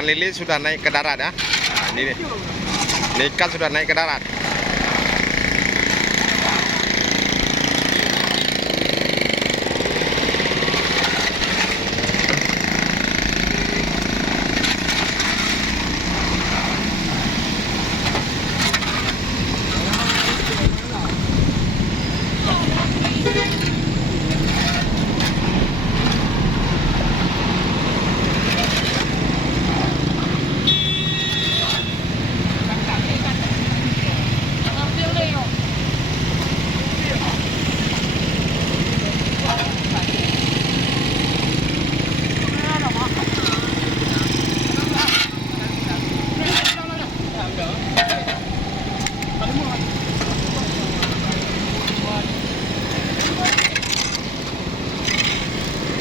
Ikan lili sudah naik ke darat ya. Nah, ini nih. Ini ikan sudah naik ke darat.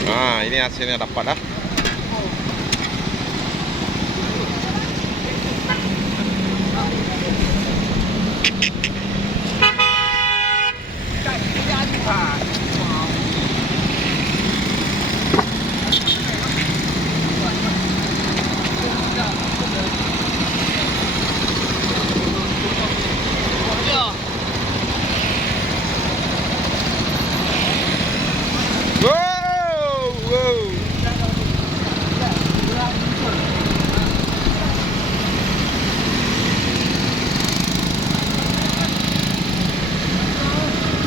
Nah, ini hasilnya dapat dah.